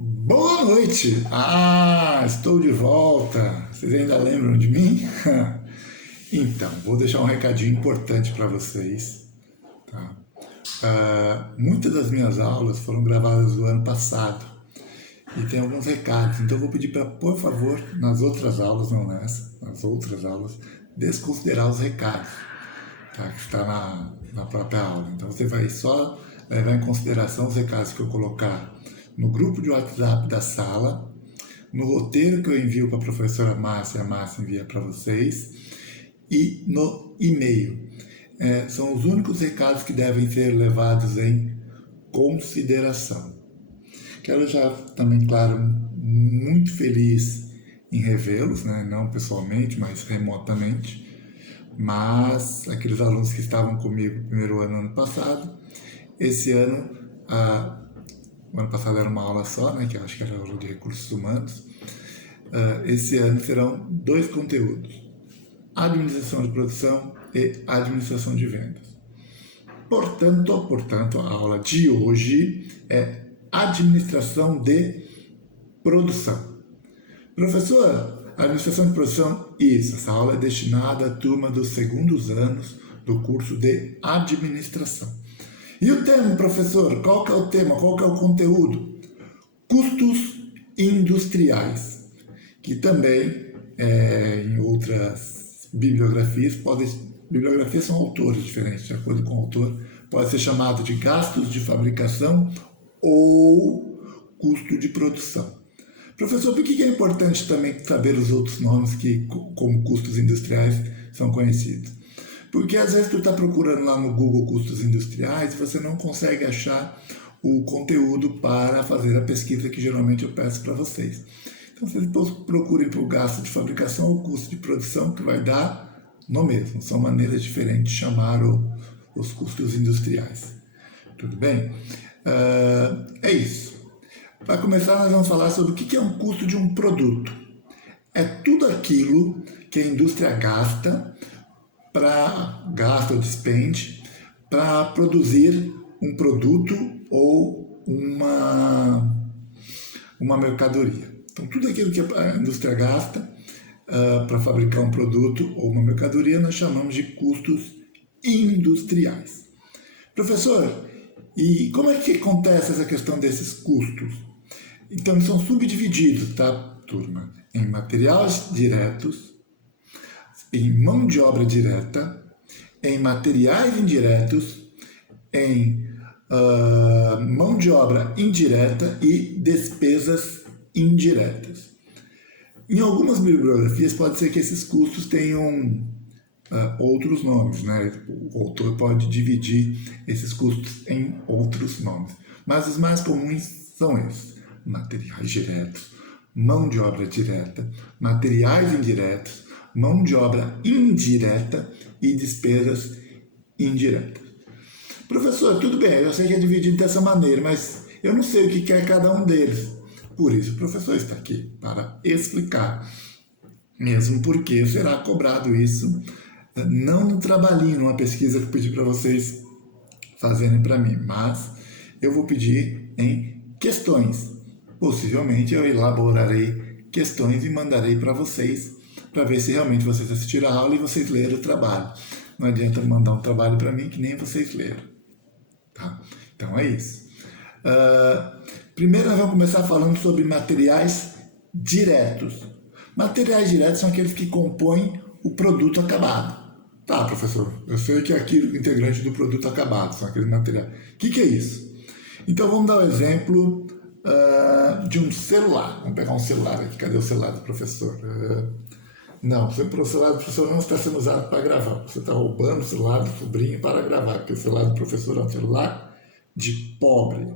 Boa noite! Estou de volta. Vocês ainda lembram de mim? Então, vou deixar um recadinho importante para vocês. Tá? Muitas das minhas aulas foram gravadas no ano passado e tem alguns recados. Então, eu vou pedir para, por favor, nas outras aulas, não nessa, nas outras aulas, desconsiderar os recados, tá? Que está na própria aula. Então, você vai só levar em consideração os recados que eu colocar no grupo de WhatsApp da sala, no roteiro que eu envio para a professora Márcia, a Márcia envia para vocês, e no e-mail. São os únicos recados que devem ser levados em consideração. Quero já também, claro, muito feliz em revê-los, né? Não pessoalmente, mas remotamente. Mas aqueles alunos que estavam comigo no primeiro ano passado, esse ano, o ano passado era uma aula só, né, que eu acho que era a aula de recursos humanos. Esse ano serão 2 conteúdos: administração de produção e administração de vendas. Portanto, a aula de hoje é administração de produção. Professor, administração de produção, isso, essa aula é destinada à turma dos segundos anos do curso de administração. E o tema, professor? Qual que é o tema? Qual que é o conteúdo? Custos industriais, que também, em outras bibliografias, bibliografias são autores diferentes, de acordo com o autor, pode ser chamado de gastos de fabricação ou custo de produção. Professor, por que é importante também saber os outros nomes que, como custos industriais, são conhecidos? Porque às vezes tu está procurando lá no Google custos industriais e você não consegue achar o conteúdo para fazer a pesquisa que geralmente eu peço para vocês. Então vocês procurem por gasto de fabricação ou custo de produção, que vai dar no mesmo. São maneiras diferentes de chamar os custos industriais. Tudo bem? É isso. Para começar, nós vamos falar sobre o que é um custo de um produto. É tudo aquilo que a indústria gasta ou despende para produzir um produto ou uma mercadoria. Então, tudo aquilo que a indústria gasta para fabricar um produto ou uma mercadoria, nós chamamos de custos industriais. Professor, e como é que acontece essa questão desses custos? Então, são subdivididos, tá, turma? Em materiais diretos, em mão de obra direta, em materiais indiretos, em mão de obra indireta e despesas indiretas. Em algumas bibliografias pode ser que esses custos tenham outros nomes, né? O autor pode dividir esses custos em outros nomes, mas os mais comuns são esses: materiais diretos, mão de obra direta, materiais indiretos, mão de obra indireta e despesas indiretas. Professor, tudo bem, eu sei que é dividido dessa maneira, mas eu não sei o que é cada um deles. Por isso, o professor está aqui para explicar, mesmo porque será cobrado isso, não no trabalhinho, numa pesquisa que eu pedi para vocês fazerem para mim, mas eu vou pedir em questões. Possivelmente eu elaborarei questões e mandarei para vocês, para ver se realmente vocês assistiram a aula e vocês leram o trabalho. Não adianta mandar um trabalho para mim que nem vocês leram. Tá? Então é isso. Primeiro nós vamos começar falando sobre materiais diretos. Materiais diretos são aqueles que compõem o produto acabado. Tá, professor, eu sei que é aquilo integrante do produto acabado, são aqueles materiais. O que é isso? Então vamos dar o exemplo de um celular. Vamos pegar um celular aqui. Cadê o celular do professor? Não, o celular do professor não está sendo usado para gravar. Você está roubando o celular do sobrinho para gravar, porque o celular do professor é um celular de pobre.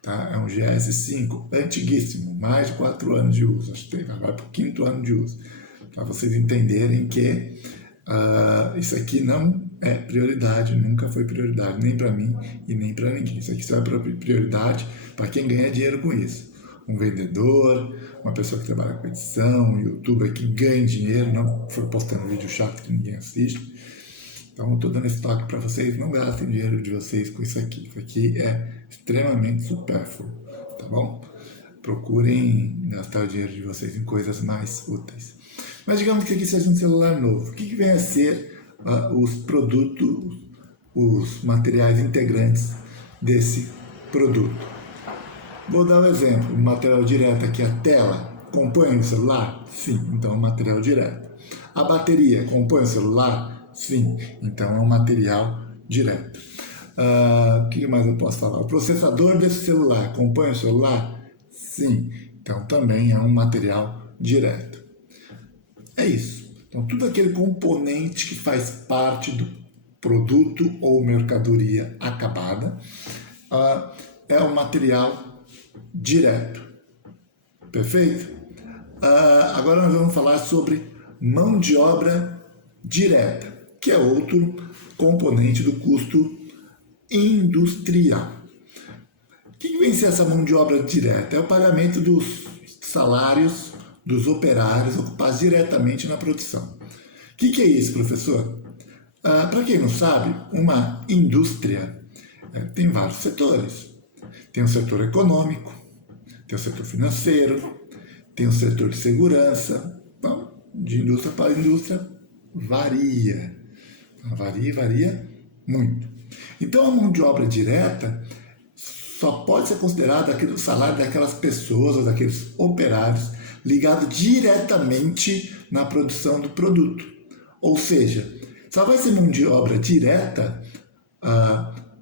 Tá? É um GS5 antiguíssimo, mais de 4 anos de uso. Acho que vai para o 5º ano de uso. Para vocês entenderem que isso aqui não é prioridade, nunca foi prioridade, nem para mim e nem para ninguém. Isso aqui só é prioridade para quem ganha dinheiro com isso. Um vendedor, uma pessoa que trabalha com edição, um youtuber que ganha dinheiro, não for postando vídeo chato que ninguém assiste. Então eu estou dando esse toque para vocês, não gastem dinheiro de vocês com isso aqui. Isso aqui é extremamente supérfluo, tá bom? procurem gastar o dinheiro de vocês em coisas mais úteis. Mas digamos que aqui seja um celular novo. O que vem a ser os produtos, os materiais integrantes desse produto? Vou dar um exemplo. O material direto aqui, a tela, compõe o celular? Sim, então é um material direto. A bateria compõe o celular? Sim, então é um material direto. O que mais eu posso falar? O processador desse celular compõe o celular? Sim, então também é um material direto. É isso. Então, tudo aquele componente que faz parte do produto ou mercadoria acabada é um material direto. Perfeito? Agora nós vamos falar sobre mão de obra direta, que é outro componente do custo industrial. O que vem ser essa mão de obra direta? É o pagamento dos salários dos operários ocupados diretamente na produção. O que é isso, professor? Para quem não sabe, uma indústria tem vários setores. Tem o setor econômico, tem o setor financeiro, tem o setor de segurança. Então, de indústria para indústria, varia. Varia muito. Então, a mão de obra direta só pode ser considerada o salário daquelas pessoas ou daqueles operários ligado diretamente na produção do produto. Ou seja, só vai ser mão de obra direta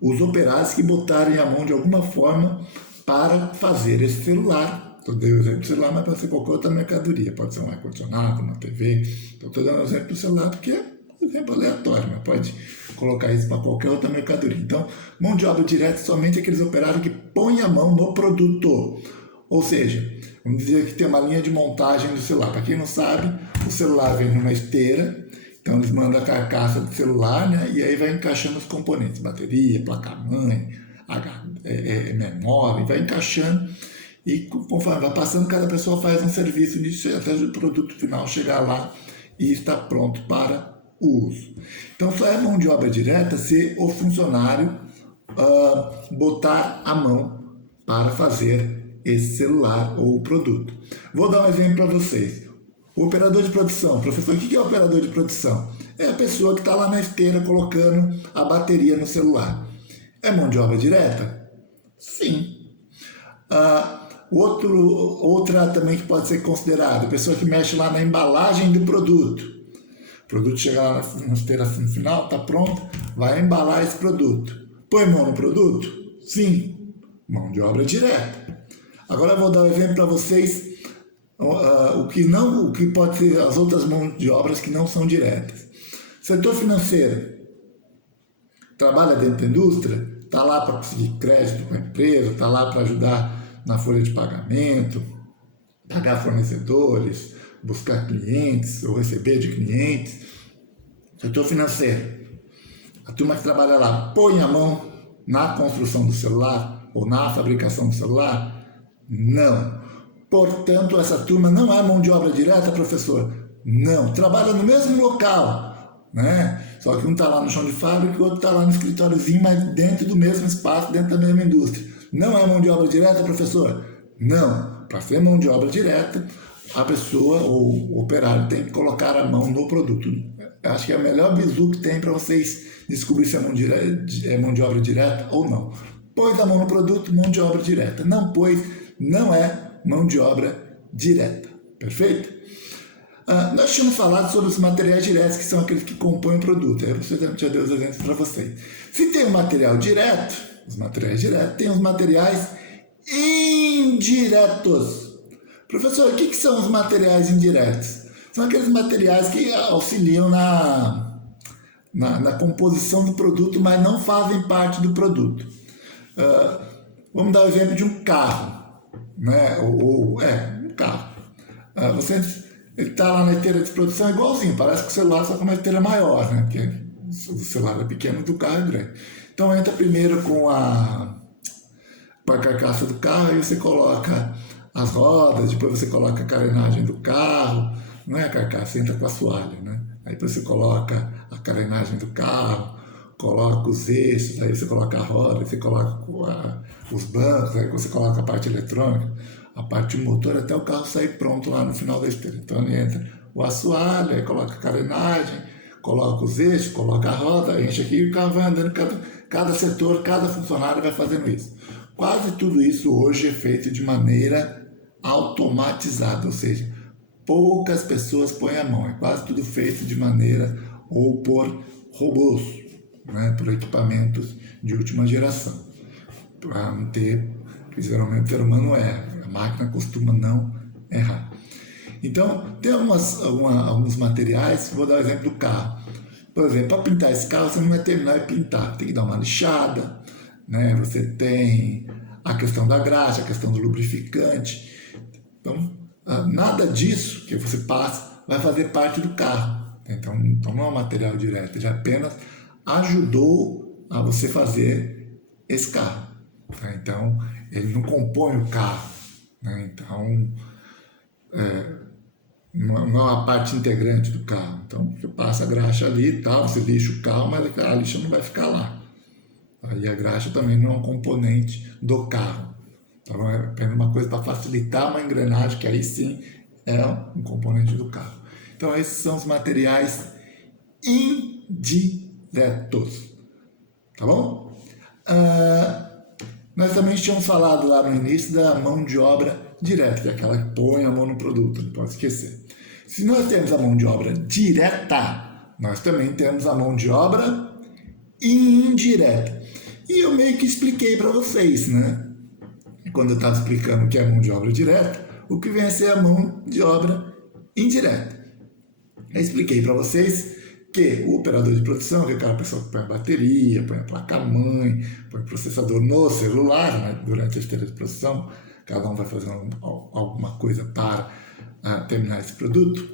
os operários que botarem a mão de alguma forma para fazer esse celular. Estou dando o exemplo do celular, mas pode ser qualquer outra mercadoria. Pode ser um ar-condicionado, uma TV. Estou dando o exemplo do celular porque é um exemplo aleatório, mas pode colocar isso para qualquer outra mercadoria. Então, mão de obra direta somente aqueles operários que põem a mão no produto. Ou seja, vamos dizer que tem uma linha de montagem do celular. Para quem não sabe, o celular vem numa esteira, então eles mandam a carcaça do celular, né? E aí vai encaixando os componentes, bateria, placa-mãe, memória, vai encaixando e conforme vai passando, cada pessoa faz um serviço nisso até o produto final chegar lá e estar pronto para o uso. Então só é mão de obra direta se o funcionário botar a mão para fazer esse celular ou produto. Vou dar um exemplo para vocês. O operador de produção. Professor, o que é o operador de produção? É a pessoa que está lá na esteira colocando a bateria no celular. É mão de obra direta? Sim. Outra também que pode ser considerada, a pessoa que mexe lá na embalagem do produto. O produto chega lá na esteira no final, está pronto, vai embalar esse produto. Põe mão no produto? Sim. Mão de obra direta. Agora eu vou dar um exemplo para vocês o que pode ser as outras mãos de obras que não são diretas. Setor financeiro trabalha dentro da indústria, está lá para conseguir crédito com a empresa, está lá para ajudar na folha de pagamento, pagar fornecedores, buscar clientes ou receber de clientes. Setor financeiro, a turma que trabalha lá põe a mão na construção do celular ou na fabricação do celular? Não. Portanto, essa turma não é mão de obra direta, professor? Não. Trabalha no mesmo local, né? Só que um está lá no chão de fábrica e o outro está lá no escritóriozinho, mas dentro do mesmo espaço, dentro da mesma indústria. Não é mão de obra direta, professor? Não. Para ser mão de obra direta, a pessoa ou o operário tem que colocar a mão no produto. Acho que é o melhor bizu que tem para vocês descobrir se é mão de obra direta ou não. Pôs a mão no produto, mão de obra direta. Não pôs, não é mão de obra direta. Perfeito? Nós tínhamos falado sobre os materiais diretos, que são aqueles que compõem o produto. Aí você já deu os exemplos para vocês. Se tem um material direto, os materiais diretos, tem os materiais indiretos. Professor, o que são os materiais indiretos? São aqueles materiais que auxiliam na composição do produto, mas não fazem parte do produto. Vamos dar o exemplo de um carro, né? Um carro. Ele está lá na esteira de produção igualzinho, parece que o celular só com uma esteira maior, né? Porque o celular é pequeno, do carro é grande. Então entra primeiro com a carcaça do carro, aí você coloca as rodas, depois você coloca a carenagem do carro, não é a carcaça, você entra com a assoalho, né? Aí depois você coloca a carenagem do carro, coloca os eixos, aí você coloca a roda, você coloca os bancos, aí você coloca a parte eletrônica. a parte do motor até o carro sair pronto lá no final da esteira. Então ele entra o assoalho, aí coloca a carenagem, coloca os eixos, coloca a roda, enche aqui e o carro vai andando, cada setor, cada funcionário vai fazendo isso. Quase tudo isso hoje é feito de maneira automatizada, ou seja, poucas pessoas põem a mão, é quase tudo feito de maneira ou por robôs, né, por equipamentos de última geração, para não ter, porque geralmente o ser humano erra, a máquina costuma não errar. Então, tem alguns materiais, vou dar o exemplo do carro. Por exemplo, para pintar esse carro, você não vai terminar de pintar, tem que dar uma lixada, né? Você tem a questão da graxa, a questão do lubrificante. Então, nada disso que você passa vai fazer parte do carro. Então não é um material direto, ele apenas ajudou a você fazer esse carro. Tá? Então, ele não compõe o carro. Né? Então, não é uma parte integrante do carro. Então, você passa a graxa ali e tal, você lixa o carro, mas a lixa não vai ficar lá. Aí a graxa também não é um componente do carro. Então, é apenas uma coisa para facilitar uma engrenagem, que aí sim é um componente do carro. Então, esses são os materiais indiretos. Tá bom? Nós também tínhamos falado lá no início da mão de obra direta, que é aquela que põe a mão no produto, não pode esquecer. Se nós temos a mão de obra direta, nós também temos a mão de obra indireta. E eu meio que expliquei para vocês, né? Quando eu estava explicando o que é a mão de obra direta, o que vem a ser a mão de obra indireta. Eu expliquei para vocês que o operador de produção, que é aquela pessoa que põe a bateria, põe a placa-mãe, põe o processador no celular, né, durante a esteira de produção, cada um vai fazendo alguma coisa para terminar esse produto,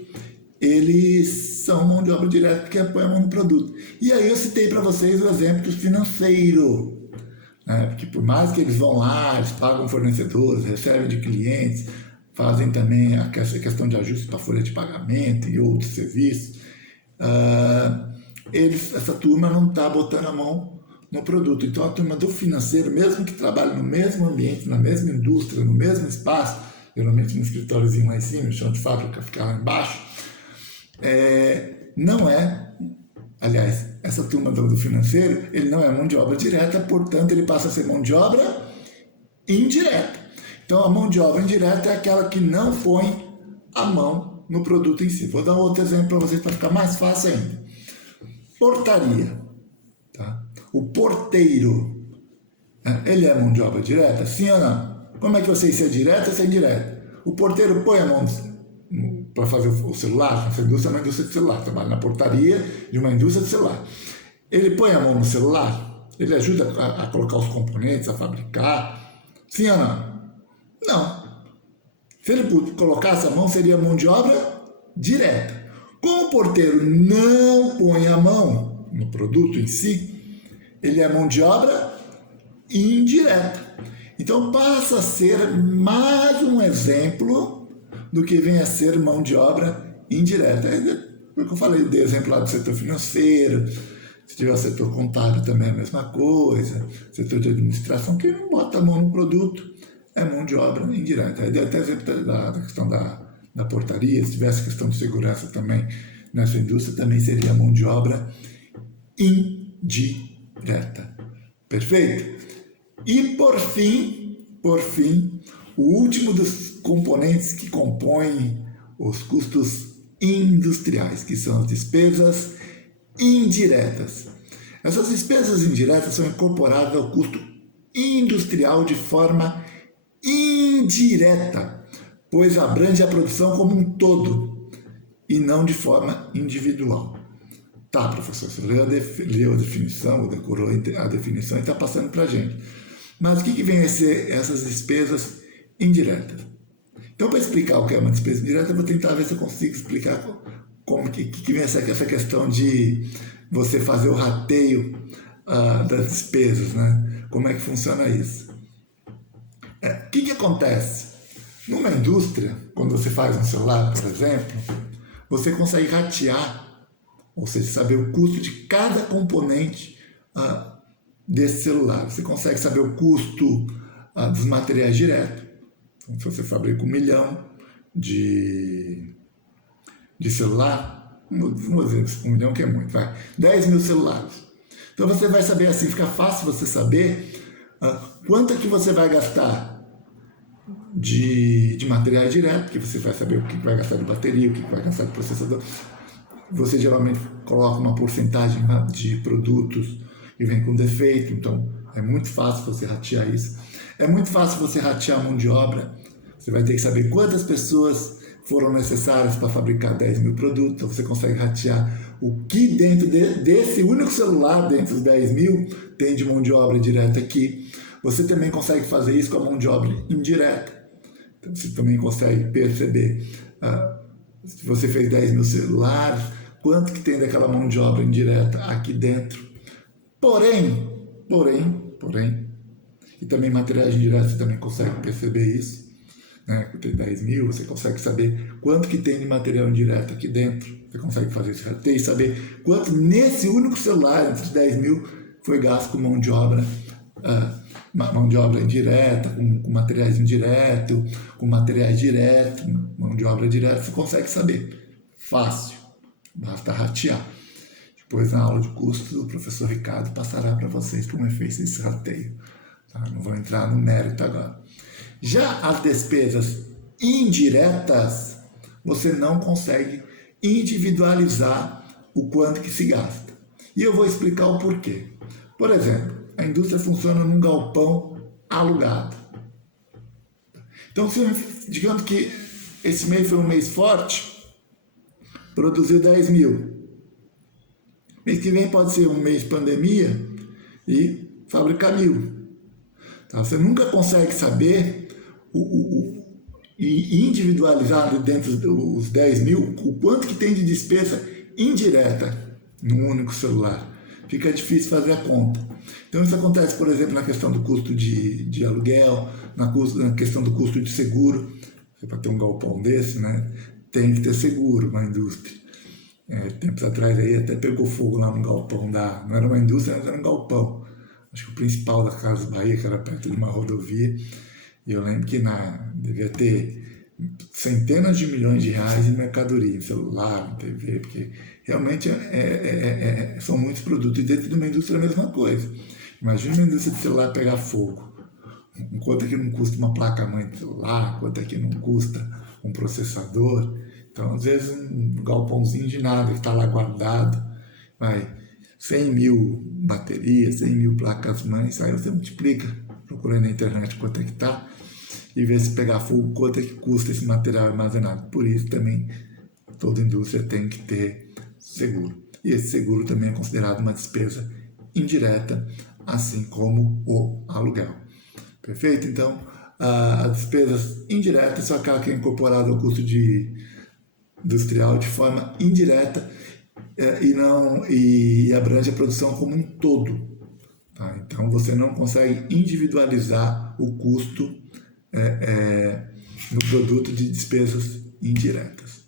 eles são mão de obra direta porque põe a mão no produto. E aí eu citei para vocês o exemplo do financeiro, né, porque por mais que eles vão lá, eles pagam fornecedores, recebem de clientes, fazem também a questão de ajuste para folha de pagamento e outros serviços, essa turma não está botando a mão no produto. Então a turma do financeiro, mesmo que trabalhe no mesmo ambiente, na mesma indústria, no mesmo espaço, geralmente no escritóriozinho lá em cima, o chão de fábrica fica lá embaixo, não é, aliás, essa turma do financeiro, ele não é mão de obra direta, portanto ele passa a ser mão de obra indireta. Então a mão de obra indireta é aquela que não põe a mão no produto em si. Vou dar um outro exemplo para vocês para ficar mais fácil ainda. Portaria. Tá? O porteiro, ele é mão de obra direta? Sim ou não? Como é que você se é direta ou se é indireta? O porteiro põe a mão para fazer o celular, essa indústria é uma indústria de celular, trabalha na portaria de uma indústria de celular. Ele põe a mão no celular? Ele ajuda a colocar os componentes, a fabricar? Sim ou não? Não. Se ele colocasse a mão, seria mão de obra direta. Como o porteiro não põe a mão no produto em si, ele é mão de obra indireta. Então passa a ser mais um exemplo do que vem a ser mão de obra indireta. Como eu falei, dei exemplo lá do setor financeiro, se tiver o setor contábil também é a mesma coisa, setor de administração, quem não bota a mão no produto é mão de obra indireta. Aí dei até exemplo da questão da portaria, se tivesse questão de segurança também nessa indústria, também seria mão de obra indireta. Perfeito? E por fim, o último dos componentes que compõem os custos industriais, que são as despesas indiretas. Essas despesas indiretas são incorporadas ao custo industrial de forma indireta, pois abrange a produção como um todo e não de forma individual. Tá, professor, você leu a definição, ou decorou a definição e está passando para a gente. Mas o que vem a ser essas despesas indiretas? Então, para explicar o que é uma despesa indireta, eu vou tentar ver se eu consigo explicar como que vem essa questão de você fazer o rateio das despesas, né? Como é que funciona isso? O que acontece? Numa indústria, quando você faz um celular, por exemplo, você consegue ratear, ou seja, saber o custo de cada componente desse celular. Você consegue saber o custo dos materiais diretos, Então, se você fabrica 1 milhão de celular, vamos dizer, 1 milhão que é muito, vai, 10 mil celulares. Então você vai saber assim, fica fácil você saber quanto é que você vai gastar de materiais diretos, que você vai saber o que vai gastar de bateria, o que vai gastar de processador. Você geralmente coloca uma porcentagem de produtos que vem com defeito, então é muito fácil você ratear isso. É muito fácil você ratear a mão de obra. Você vai ter que saber quantas pessoas foram necessárias para fabricar 10 mil produtos. Então você consegue ratear o que dentro desse único celular, dentro dos 10 mil, tem de mão de obra direta aqui. Você também consegue fazer isso com a mão de obra indireta. Então você também consegue perceber, se você fez 10 mil celulares, quanto que tem daquela mão de obra indireta aqui dentro. Porém, e também materiais indiretos você também consegue perceber isso, né? Tem 10 mil, você consegue saber quanto que tem de material indireto aqui dentro, você consegue fazer esse rateio e saber quanto nesse único celular, entre 10 mil, foi gasto com mão de obra indireta, com materiais indiretos, com materiais diretos, mão de obra direta, você consegue saber. Fácil, basta ratear. Depois, na aula de custo, o professor Ricardo passará para vocês como é feito esse rateio. Tá? Não vou entrar no mérito agora. Já as despesas indiretas, você não consegue individualizar o quanto que se gasta. E eu vou explicar o porquê. Por exemplo, a indústria funciona num galpão alugado. Então, digamos que esse mês foi um mês forte, produziu 10 mil. Mês que vem pode ser um mês de pandemia e fabricar 1.000. Tá? Você nunca consegue saber e individualizar dentro dos 10 mil o quanto que tem de despesa indireta num único celular. Fica difícil fazer a conta. Então isso acontece, por exemplo, na questão do custo de aluguel, na questão do custo de seguro. Para ter um galpão desse, né, tem que ter seguro na indústria. Tempos atrás aí até pegou fogo lá no galpão não era uma indústria, mas era um galpão. Acho que o principal da Casas Bahia, que era perto de uma rodovia. E eu lembro que devia ter centenas de milhões de reais em mercadoria, em celular, em TV, porque realmente são muitos produtos. E dentro de uma indústria é a mesma coisa. Imagina uma indústria de celular pegar fogo. Quanto é que não custa uma placa-mãe de celular? Quanto é que não custa um processador? Então, às vezes, um galpãozinho de nada que está lá guardado, vai 100 mil baterias, 100 mil placas-mães, aí você multiplica, procura na internet quanto é que está, e vê se pegar fogo, quanto é que custa esse material armazenado. Por isso, também, toda indústria tem que ter seguro. E esse seguro também é considerado uma despesa indireta, assim como o aluguel. Perfeito? Então, as despesas indiretas são aquela que é incorporada ao custo industrial de forma indireta e abrange a produção como um todo. Tá? Então, você não consegue individualizar o custo no produto de despesas indiretas.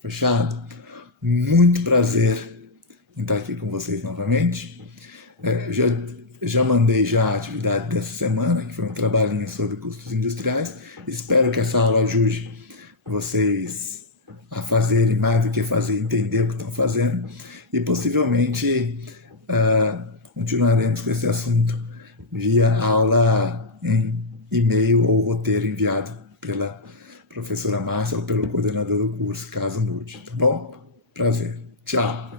Fechado? Muito prazer em estar aqui com vocês novamente. Já mandei a atividade dessa semana, que foi um trabalhinho sobre custos industriais. Espero que essa aula ajude vocês a fazerem mais do que fazer, entender o que estão fazendo. E possivelmente continuaremos com esse assunto via aula em e-mail ou roteiro enviado pela professora Márcia ou pelo coordenador do curso, caso mude. Tá bom? Prazer. Tchau.